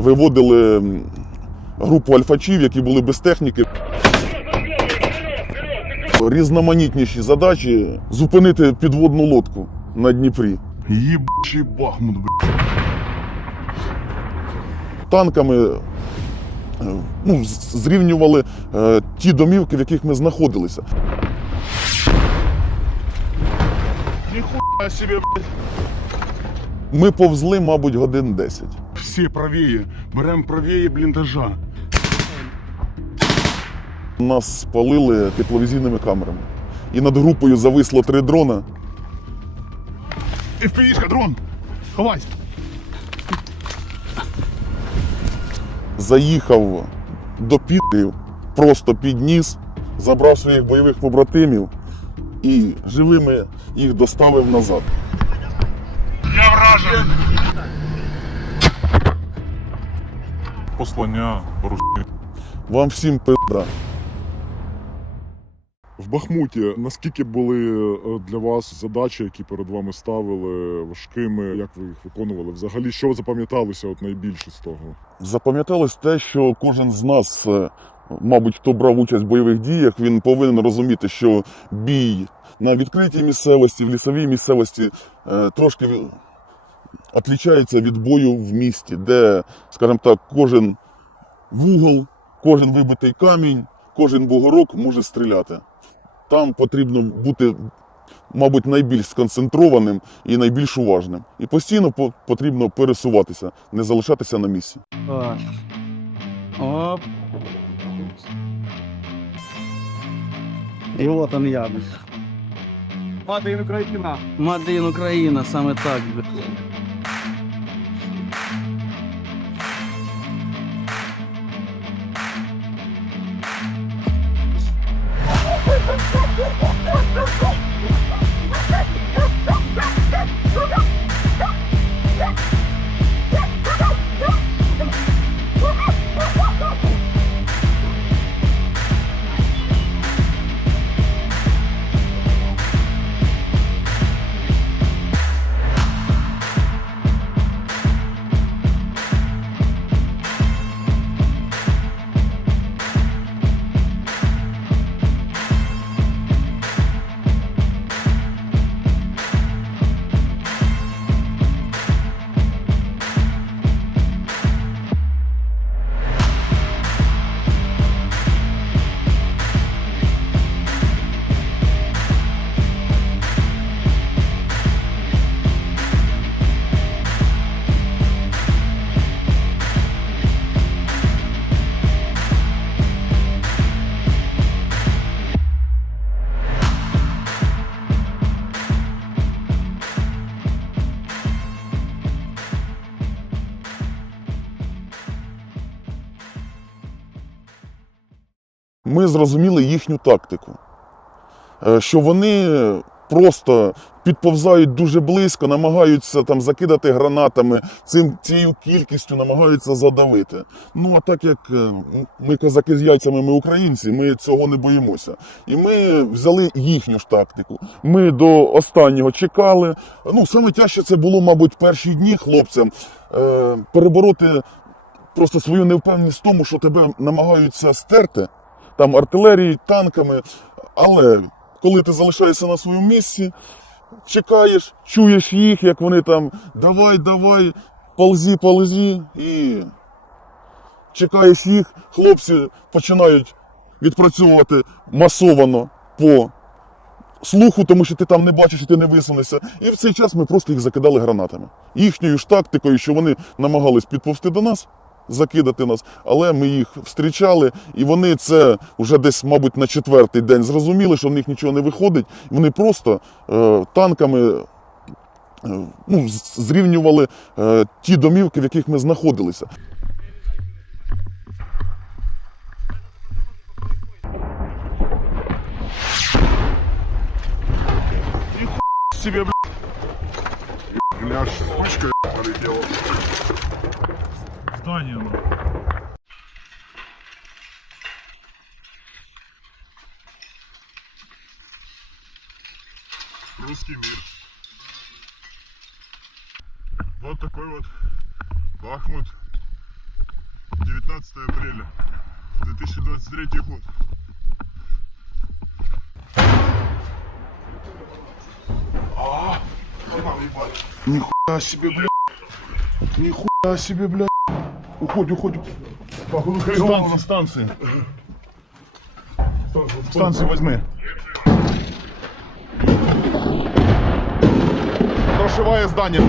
виводили групу альфачів, які були без техніки. Різноманітніші задачі зупинити підводну лодку на Дніпрі. Єбучий Бахмут, блядь. Танками е, ну, зрівнювали е, ті домівки, в яких ми знаходилися. Ніхуя себе, блядь. Ми повзли, мабуть, годин 10. Всі правіє. Беремо правіє бліндажа. Нас спалили тепловізійними камерами. І над групою зависло три дрона. FPI-шка, дрон. Ховайся. Заїхав до підрів, просто підніс, забрав своїх бойових побратимів і живими їх доставив назад. Я вражений. Послання русні. Вам всім пизда. В Бахмуті наскільки були е, для вас задачі, які перед вами ставили важкими, як ви їх виконували? Взагалі, що запам'яталося от найбільше з того? Запам'яталось те, що кожен з нас, е, мабуть, хто брав участь в бойових діях, він повинен розуміти, що бій на відкритій місцевості, в лісовій місцевості е, трошки отлічається від бою в місті, де, скажімо так, кожен вугол, кожен вибитий камінь, кожен бугорок може стріляти. Там потрібно бути, мабуть, найбільш сконцентрованим і найбільш уважним. І постійно потрібно пересуватися, не залишатися на місці. О. Оп. І от он я. Мати Україна. Мадин Україна, саме так. Ми зрозуміли їхню тактику. Е, Що вони просто підповзають дуже близько, намагаються там закидати гранатами, цим, цією кількістю намагаються задавити. Ну а так як е, ми козаки з яйцями, ми українці, ми цього не боїмося. І ми взяли їхню ж тактику. Ми до останнього чекали. Ну, саме тяжче це було, мабуть, перші дні хлопцям е, перебороти просто свою невпевненість в тому, що тебе намагаються стерти там артилерією, танками. Але коли ти залишаєшся на своєму місці, чекаєш, чуєш їх, як вони там давай, давай, ползі, ползі, і чекаєш їх, хлопці починають відпрацьовувати масовано по слуху, тому що ти там не бачиш і ти не висунешся. І в цей час ми просто їх закидали гранатами. Їхньою ж тактикою, що вони намагались підповзти до нас, закидати нас, але ми їх встрічали, і вони це вже десь, мабуть, на четвертий день зрозуміли, що в них нічого не виходить. Вони просто е, танками. е, Ну, зрівнювали е, ті домівки, в яких ми знаходилися. Себе, блядь. У меня аж ебать, полетела. Здання. Русский мир. Вот такой вот Бахмут. 15 апреля 2023 год. Нихуя себе, блядь. Нихуя себе, блядь. Уходь, уходь. Походу, Станция, станция. Станцию возьми. Прошиває здання.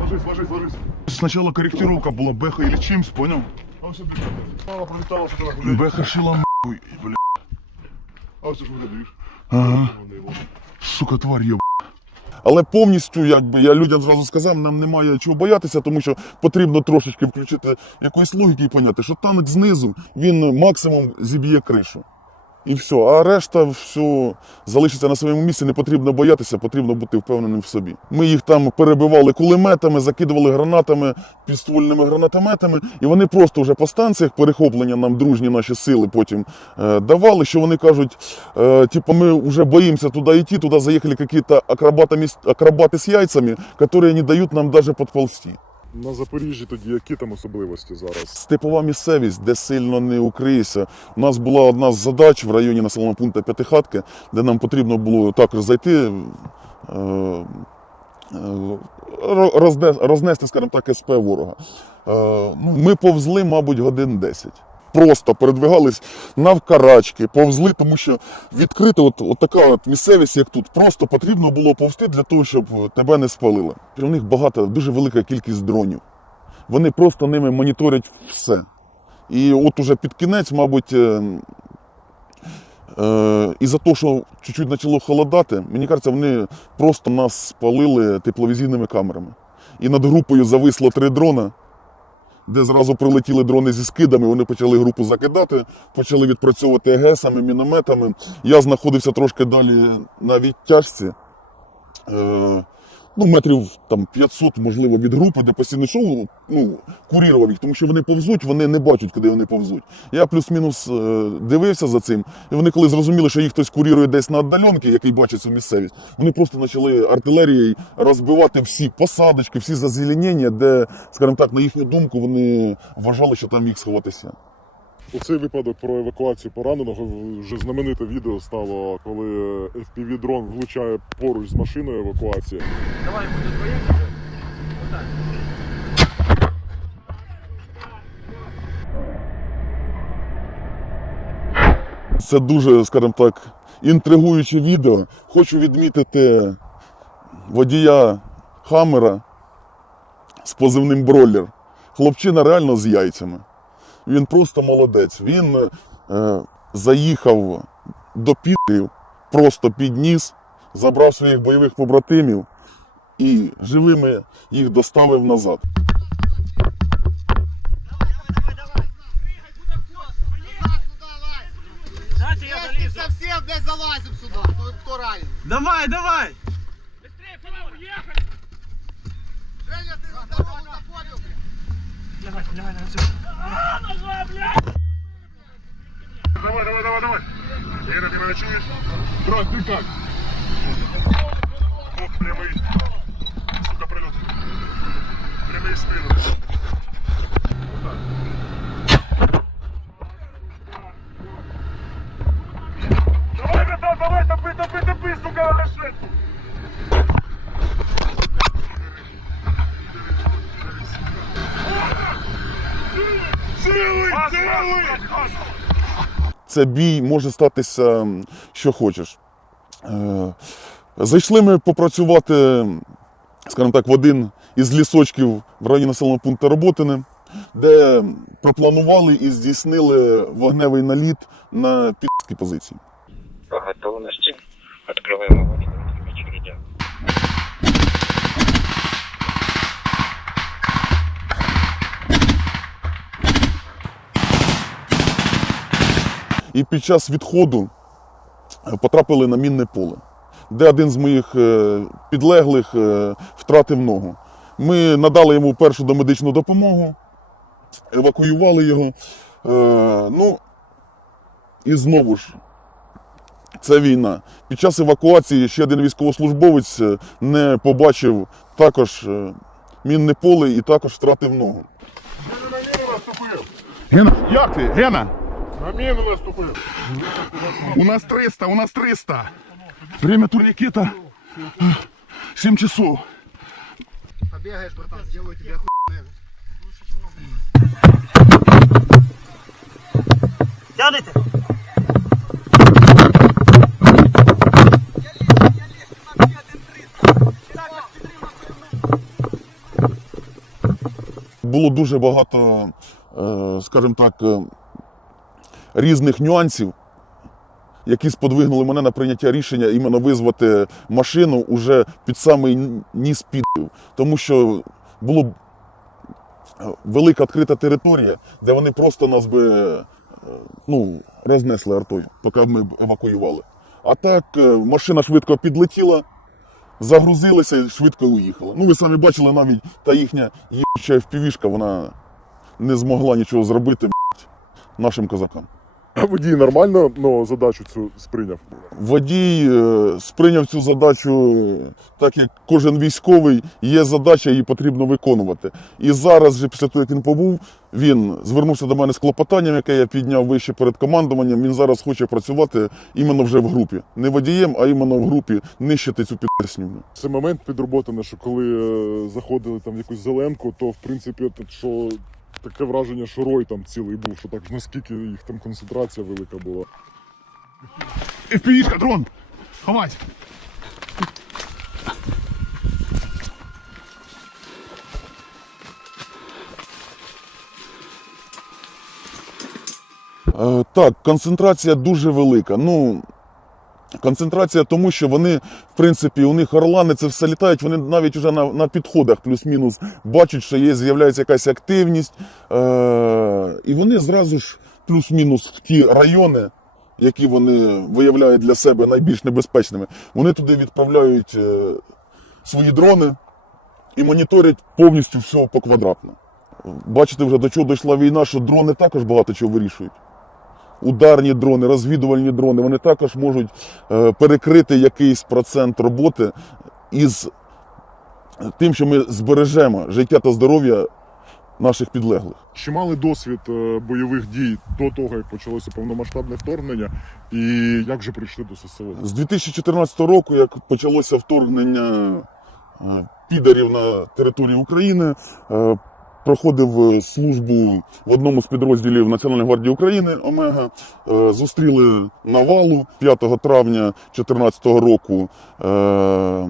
Ложись, ложись, ложись. Сначала корректировка была Бэха или Чимс, понял? А все, блядь. Пролетало, что блядь. Бэха шила нахуй, бля. А все, блядь, видишь? Ага. Сука, тварь є. Але повністю, якби я людям зразу сказав, нам немає чого боятися, тому що потрібно трошечки включити якоїсь логіки і поняти, що танк знизу він максимум зіб'є кришу. І все. А решта все залишиться на своєму місці, не потрібно боятися, потрібно бути впевненим в собі. Ми їх там перебивали кулеметами, закидували гранатами, підствольними гранатометами, і вони просто вже по станціях перехоплення нам дружні наші сили потім е, давали, що вони кажуть, е, типу, ми вже боїмося туди йти, туди заїхали якісь акробати, акробати з яйцями, які не дають нам навіть підползти. На Запоріжжі тоді які там особливості зараз? Степова місцевість, де сильно не укриєшся. У нас була одна з задач в районі населеного пункту П'ятихатки, де нам потрібно було також зайти, е, е, ро- розне- рознести, скажімо так, СП ворога. Е, ну, ми повзли, мабуть, годин 10. Просто передвигались навкарачки, повзли, тому що відкрити от, от така от місцевість, як тут, просто потрібно було повзти для того, щоб тебе не спалили. У них багато, дуже велика кількість дронів вони просто ними моніторять все. І от уже під кінець, мабуть, е, е, із-за того, що чуть-чуть почало холодати, мені кажеться, вони просто нас спалили тепловізійними камерами. І над групою зависло три дрона, де зразу прилетіли дрони зі скидами, вони почали групу закидати, почали відпрацьовувати ЕГСами, мінометами. Я знаходився трошки далі на відтяжці. Ну, метрів там 500, можливо, від групи, де постійно йшов, ну, курірував їх, тому що вони повзуть, вони не бачать, куди вони повзуть. Я плюс-мінус е, дивився за цим, і вони, коли зрозуміли, що їх хтось курірує десь на віддаленки, який бачить цю місцевість, вони просто почали артилерією розбивати всі посадочки, всі зазеленення, де, скажімо так, на їхню думку, вони вважали, що там міг сховатися. У цей випадок про евакуацію пораненого вже знамените відео стало, коли FPV-дрон влучає поруч з машиною евакуації. Давай, будет поехали. Вот. Це дуже, скажімо так, інтригуюче відео. Хочу відмітити водія Хаммера з позивним бройлер. Хлопчина реально з яйцями. Він просто молодець. Він е, заїхав до підрів, просто підніс, забрав своїх бойових побратимів і живими їх доставив назад. Совсем, блядь, залазим сюда. Кто, кто ранен? Давай, давай! Женя, ты дорогу запомнил, блядь? Давай, давай, давай, давай. Ира, ты Давай, чуешь? Брат, ты как? Це бій може статися що хочеш. Е, Зайшли ми попрацювати, скажімо так, в один із лісочків в районі населеного пункту Роботини, де пропланували і здійснили вогневий наліт на підські позиції. По готовности відкриваємо огонь І під час відходу е, потрапили на мінне поле, де один з моїх е, підлеглих е, втратив ногу. Ми надали йому першу домедичну допомогу, евакуювали його. Ну, і знову ж, це війна. Під час евакуації ще один військовослужбовець не побачив також мінне поле і також втратив ногу. Гена, як ти? Гена? На наступив. У нас 300, у нас 300. Время турникета 7 часов. Побегаешь, братан, сделаю тебе охуенное. Тянете? Було дуже багато, е, скажімо так, е, різних нюансів, які сподвигнули мене на прийняття рішення іменно визвати машину уже під самий ніс підів. Тому що було б, е, велика відкрита територія, де вони просто нас би е, ну, рознесли артою, поки ми б евакуювали. А так е, машина швидко підлетіла, загрузилися і швидко уїхала. Ну, ви самі бачили навіть та їхня їбуча впівішка, вона не змогла нічого зробити нашим козакам. А водій нормально ну, задачу цю сприйняв? Водій е, сприйняв цю задачу е, так, як кожен військовий, є задача, її потрібно виконувати. І зараз, вже після того, як він побув, він звернувся до мене з клопотанням, яке я підняв вище перед командуванням. Він зараз хоче працювати іменно вже в групі. Не водієм, а іменно в групі нищити цю підерсню. Це момент підроботаний, що коли е, заходили там в якусь зеленку, то в принципі, що таке враження, що рой там цілий був, що так наскільки їх там концентрація велика була. Впівішка, дрон! Ховать! Е, Так, концентрація дуже велика. Ну, концентрація тому, що вони, в принципі, у них орлани це все літають, вони навіть вже на, на підходах плюс-мінус бачать, що є, з'являється якась активність. Е, і вони зразу ж плюс-мінус в ті райони, які вони виявляють для себе найбільш небезпечними, вони туди відправляють е, свої дрони і моніторять повністю все по квадратно. Бачите, вже до чого дійшла війна, що дрони також багато чого вирішують. Ударні дрони, розвідувальні дрони, вони також можуть е, перекрити якийсь процент роботи із тим, що ми збережемо життя та здоров'я наших підлеглих. Чи мали досвід е, бойових дій до того, як почалося повномасштабне вторгнення, і як же прийшли до ССО? З 2014 року, як почалося вторгнення е, підарів на територію України, проходив е, службу в одному з підрозділів Національної гвардії України Омега. Е, Зустріли навалу 5 травня 2014 року. е,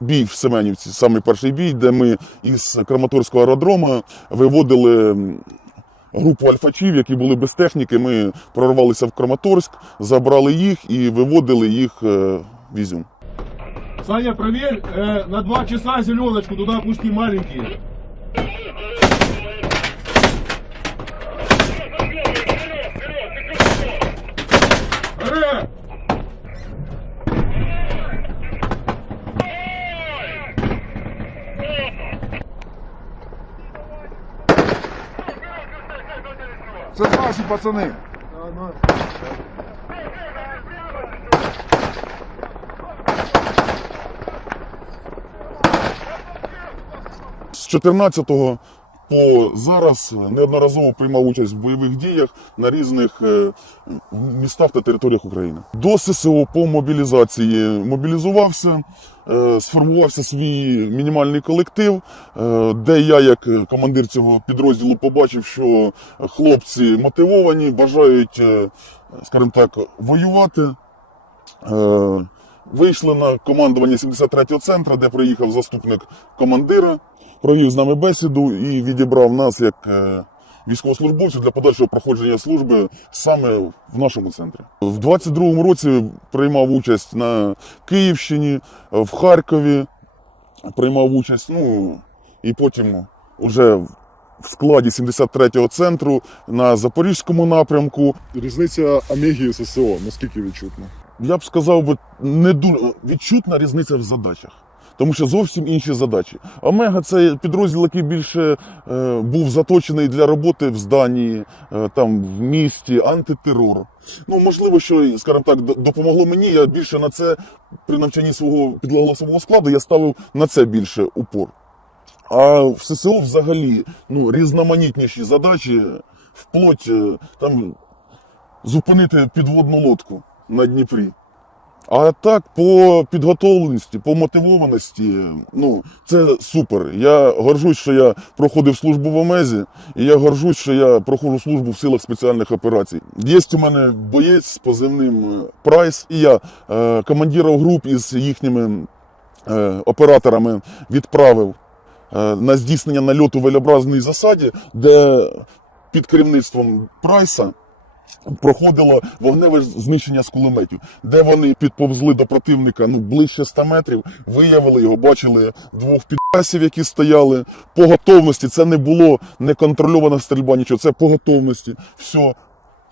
Бій в Семенівці, самий перший бій, де ми із Краматорського аеродрому виводили групу альфачів, які були без техніки. Ми прорвалися в Краматорськ, забрали їх і виводили їх в Ізюм. Саня, проверь, на два часа зеленочку, туда пушки маленькие. Пацани. З 14-го по зараз неодноразово приймав участь в бойових діях на різних е, містах та територіях України. До ССО по мобілізації мобілізувався, сформувався свій мінімальний колектив, е, де я, як командир цього підрозділу, побачив, що хлопці мотивовані, бажають, е, скажімо так, воювати. Е, Вийшли на командування 73-го центру, де приїхав заступник командира, провів з нами бесіду і відібрав нас як е, військовослужбовців для подальшого проходження служби саме в нашому центрі. В 22-му році приймав участь на Київщині, в Харкові, приймав участь, ну і потім уже в складі 73-го центру на Запорізькому напрямку. Різниця Омеги і ССО, наскільки відчутна? я б сказав би, не дуже відчутна різниця в задачах. Тому що зовсім інші задачі. Омега це підрозділ, який більше е, був заточений для роботи в зданні, е, там в місті, антитерор. Ну, можливо, що, скажімо так, допомогло мені. Я більше на це при навчанні свого підлеглого особового складу я ставив на це більше упор. А в ССО взагалі ну, різноманітніші задачі вплоть е, там зупинити підводну лодку на Дніпрі. А так, по підготовленості, по мотивованості, ну, це супер. Я горжусь, що я проходив службу в ОМЕЗі, і я горжусь, що я проходжу службу в силах спеціальних операцій. Є у мене боєць з позивним е, Прайс, і я е, командирів груп із їхніми е, операторами відправив е, на здійснення нальоту в велеобразній засаді, де під керівництвом Прайса проходило вогневе знищення з кулеметів, де вони підповзли до противника ну, ближче 100 метрів, виявили його, бачили двох підпасів, які стояли. По готовності це не було неконтрольована стрільба, нічого, це по готовності. Все.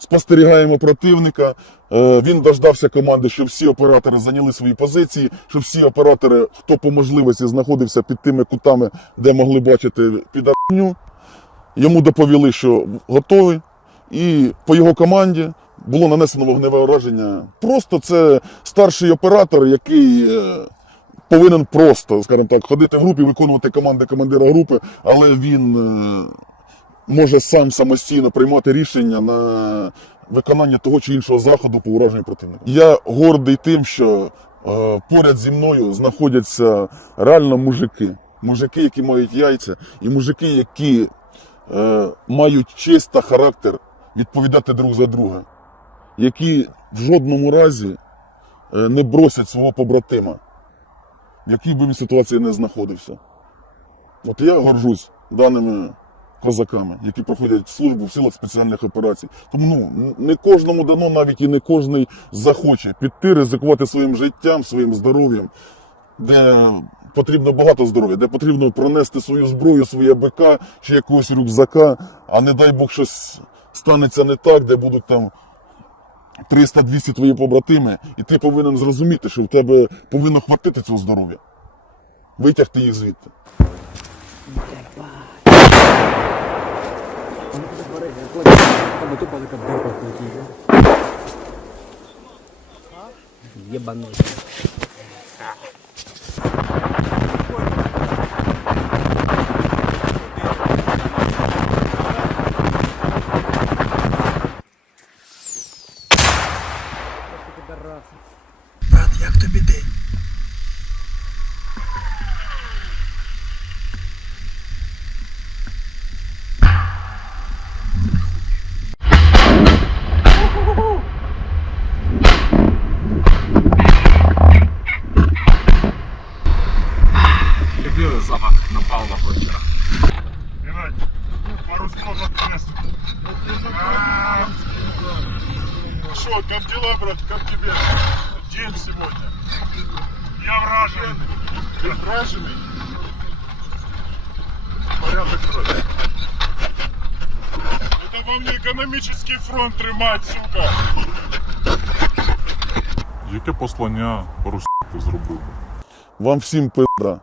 Спостерігаємо противника. Е, Він дождався команди, щоб всі оператори зайняли свої позиції, щоб всі оператори, хто по можливості знаходився під тими кутами, де могли бачити під огню. Йому доповіли, що готовий, і по його команді було нанесено вогневе ураження. Просто це старший оператор, який е, повинен просто, скажімо так, ходити в групі, виконувати команди командира групи, але він е, може сам самостійно приймати рішення на виконання того чи іншого заходу по ураженню противника. Я гордий тим, що е, поряд зі мною знаходяться реально мужики. Мужики, які мають яйця, і мужики, які е, мають та характер відповідати друг за друга, які в жодному разі е, не бросять свого побратима, в якій би він ситуації не знаходився. От я горжусь даними козаками, які проходять службу в силах спеціальних операцій. Тому ну, не кожному дано, навіть і не кожний захоче піти, ризикувати своїм життям, своїм здоров'ям, де потрібно багато здоров'я, де потрібно пронести свою зброю, своє БК чи якогось рюкзака, а не дай Бог щось станеться не так, де будуть там 300-200 твої побратими, і ти повинен зрозуміти, що в тебе повинно хватити цього здоров'я. Витягти їх звідти. Иван, пару слов от нас. Что, как дела, брат, как тебе день сегодня? Я вражен. Ты враженный? Порядок крови. Это вам не экономический фронт тримать, сука. Яке послання Росії ти зробив? Вам всім пизда.